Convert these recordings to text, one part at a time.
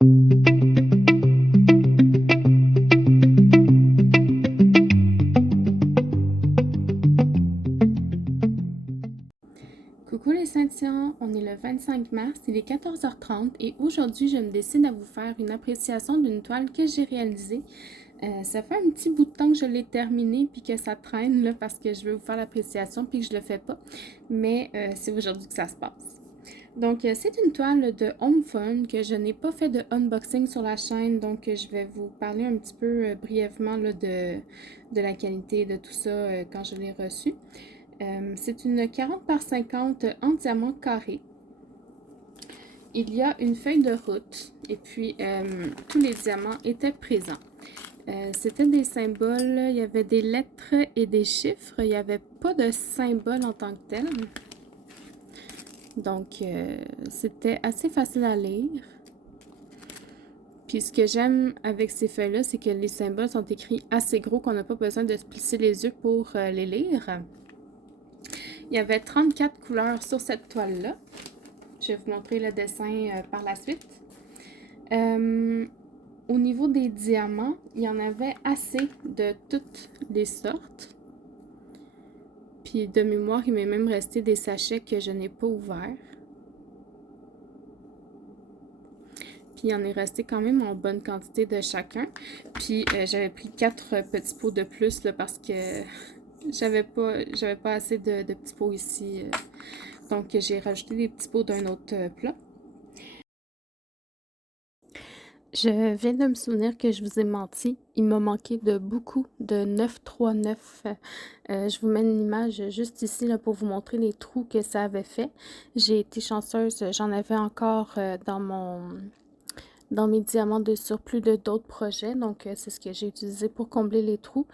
Coucou les scintillants, on est le 25 mars, il est 14h30 et aujourd'hui je me décide à vous faire une appréciation d'une toile que j'ai réalisée. Ça fait un petit bout de temps que je l'ai terminée puis que ça traîne là, parce que je veux vous faire l'appréciation puis que je le fais pas, mais c'est aujourd'hui que ça se passe. Donc c'est une toile de Home Fun que je n'ai pas fait de unboxing sur la chaîne, donc je vais vous parler un petit peu brièvement là, de la qualité de tout ça quand je l'ai reçue. C'est une 40 par 50 en diamant carré. Il y a une feuille de route et puis tous les diamants étaient présents. C'était des symboles, il y avait des lettres et des chiffres, il n'y avait pas de symbole en tant que tel. Donc c'était assez facile à lire. Puis ce que j'aime avec ces feuilles-là, c'est que les symboles sont écrits assez gros qu'on n'a pas besoin de se plisser les yeux pour les lire. Il y avait 34 couleurs sur cette toile-là. Je vais vous montrer le dessin par la suite. Au niveau des diamants, il y en avait assez de toutes les sortes. Puis de mémoire, il m'est même resté des sachets que je n'ai pas ouverts. Puis il en est resté quand même en bonne quantité de chacun. Puis j'avais pris 4 petits pots de plus là, parce que j'avais pas assez de petits pots ici. Donc j'ai rajouté des petits pots d'un autre plat. Je viens de me souvenir que je vous ai menti. Il m'a manqué de beaucoup de 939. Je vous mets une image juste ici là, pour vous montrer les trous que ça avait fait. J'ai été chanceuse, j'en avais encore dans mes diamants de surplus de d'autres projets. Donc c'est ce que j'ai utilisé pour combler les trous.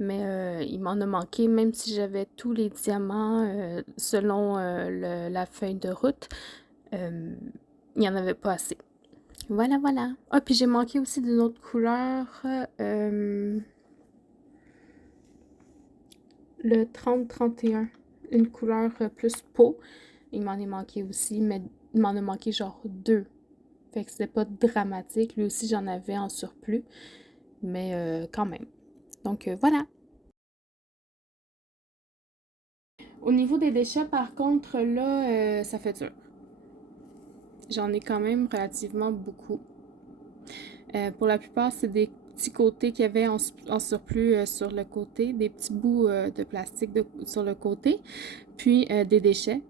Mais il m'en a manqué, même si j'avais tous les diamants selon la feuille de route. Il n'y en avait pas assez. Voilà, voilà. Ah, puis j'ai manqué aussi d'une autre couleur. Le 30-31. Une couleur plus peau. Il m'en est manqué aussi, mais il m'en a manqué genre 2. Fait que c'était pas dramatique. Lui aussi, j'en avais en surplus. Mais quand même. Donc voilà. Au niveau des déchets, par contre, là, ça fait dur. J'en ai quand même relativement beaucoup. Pour la plupart, c'est des petits côtés qu'il y avait en surplus sur le côté, des petits bouts de plastique sur le côté, puis des déchets.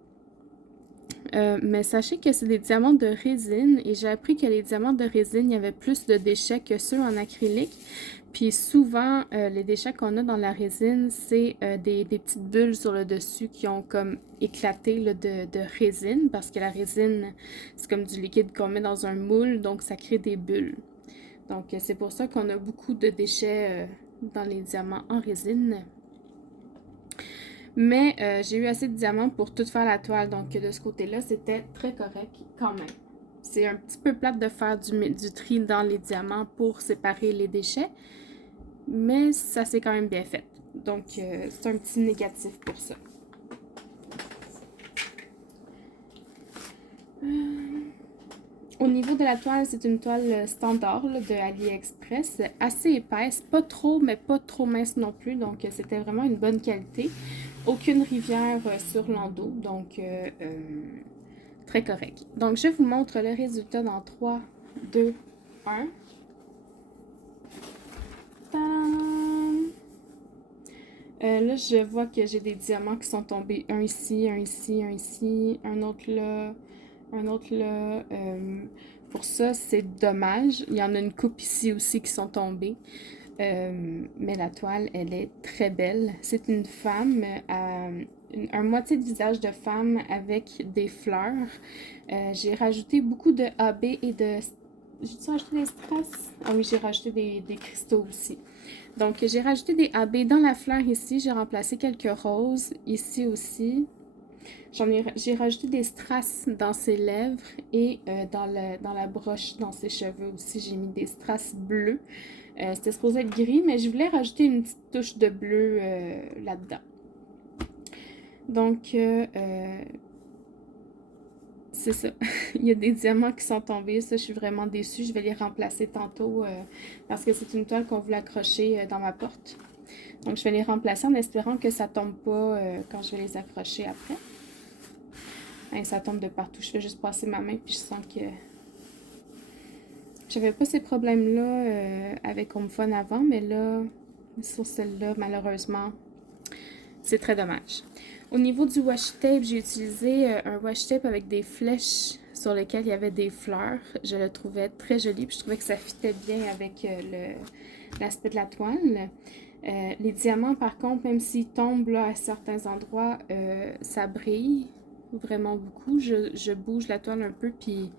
Mais sachez que c'est des diamants de résine et j'ai appris que les diamants de résine, il y avait plus de déchets que ceux en acrylique. Puis souvent, les déchets qu'on a dans la résine, c'est des petites bulles sur le dessus qui ont comme éclaté là, de résine, parce que la résine, c'est comme du liquide qu'on met dans un moule, donc ça crée des bulles. Donc c'est pour ça qu'on a beaucoup de déchets dans les diamants en résine. Mais j'ai eu assez de diamants pour tout faire la toile, donc de ce côté-là, c'était très correct quand même. C'est un petit peu plate de faire du tri dans les diamants pour séparer les déchets, mais ça s'est quand même bien fait. Donc c'est un petit négatif pour ça. Au niveau de la toile, c'est une toile standard là, de AliExpress, assez épaisse, pas trop, mais pas trop mince non plus, donc c'était vraiment une bonne qualité. Aucune rivière sur l'endos, donc très correct. Donc je vous montre le résultat dans 3, 2, 1. Là, je vois que j'ai des diamants qui sont tombés. Un ici, un ici, un ici, un autre là, un autre là. Pour ça, c'est dommage. Il y en a une coupe ici aussi qui sont tombées. Mais la toile, elle est très belle. C'est une femme, un moitié de visage de femme avec des fleurs. J'ai rajouté beaucoup de AB et de... J'ai-tu rajouté des strass? Ah oui, j'ai rajouté des cristaux aussi. Donc, j'ai rajouté des AB dans la fleur ici. J'ai remplacé quelques roses ici aussi. J'ai rajouté des strass dans ses lèvres et dans la broche, dans ses cheveux aussi. J'ai mis des strass bleus. C'était supposé être gris, mais je voulais rajouter une petite touche de bleu là-dedans. Donc, c'est ça. Il y a des diamants qui sont tombés. Ça, je suis vraiment déçue. Je vais les remplacer tantôt parce que c'est une toile qu'on voulait accrocher dans ma porte. Donc, je vais les remplacer en espérant que ça tombe pas quand je vais les accrocher après. Hein, ça tombe de partout. Je fais juste passer ma main puis je sens que j'avais pas ces problèmes-là avec HomeFun avant, mais là, sur celle-là, malheureusement, c'est très dommage. Au niveau du washi tape, j'ai utilisé un washi tape avec des flèches sur lesquelles il y avait des fleurs. Je le trouvais très joli, puis je trouvais que ça fitait bien avec l'aspect de la toile. Les diamants, par contre, même s'ils tombent là, à certains endroits, ça brille vraiment beaucoup. Je bouge la toile un peu, puis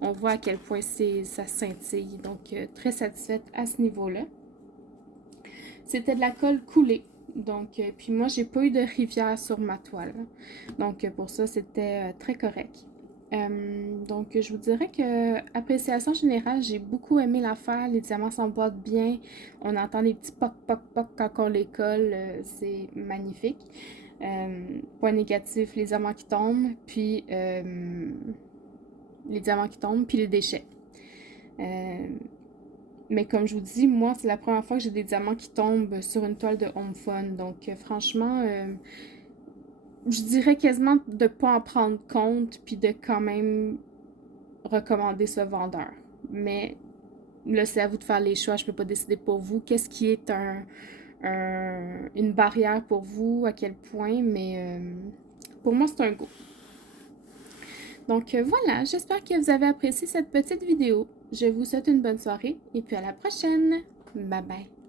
on voit à quel point ça scintille. Donc, très satisfaite à ce niveau-là. C'était de la colle coulée. Donc, puis moi, j'ai pas eu de rivière sur ma toile. Donc, pour ça, c'était très correct. Donc, je vous dirais que, appréciation générale, j'ai beaucoup aimé l'affaire. Les diamants s'emboîtent bien. On entend des petits poc, poc, poc quand on les colle. C'est magnifique. Point négatif, les diamants qui tombent, puis les déchets. Mais comme je vous dis, moi, c'est la première fois que j'ai des diamants qui tombent sur une toile de HomeFun. Donc, franchement, je dirais quasiment de ne pas en prendre compte, puis de quand même recommander ce vendeur. Mais là, c'est à vous de faire les choix. Je ne peux pas décider pour vous qu'est-ce qui est une barrière pour vous, à quel point, mais pour moi, c'est un go. Donc voilà, j'espère que vous avez apprécié cette petite vidéo. Je vous souhaite une bonne soirée et puis à la prochaine. Bye bye.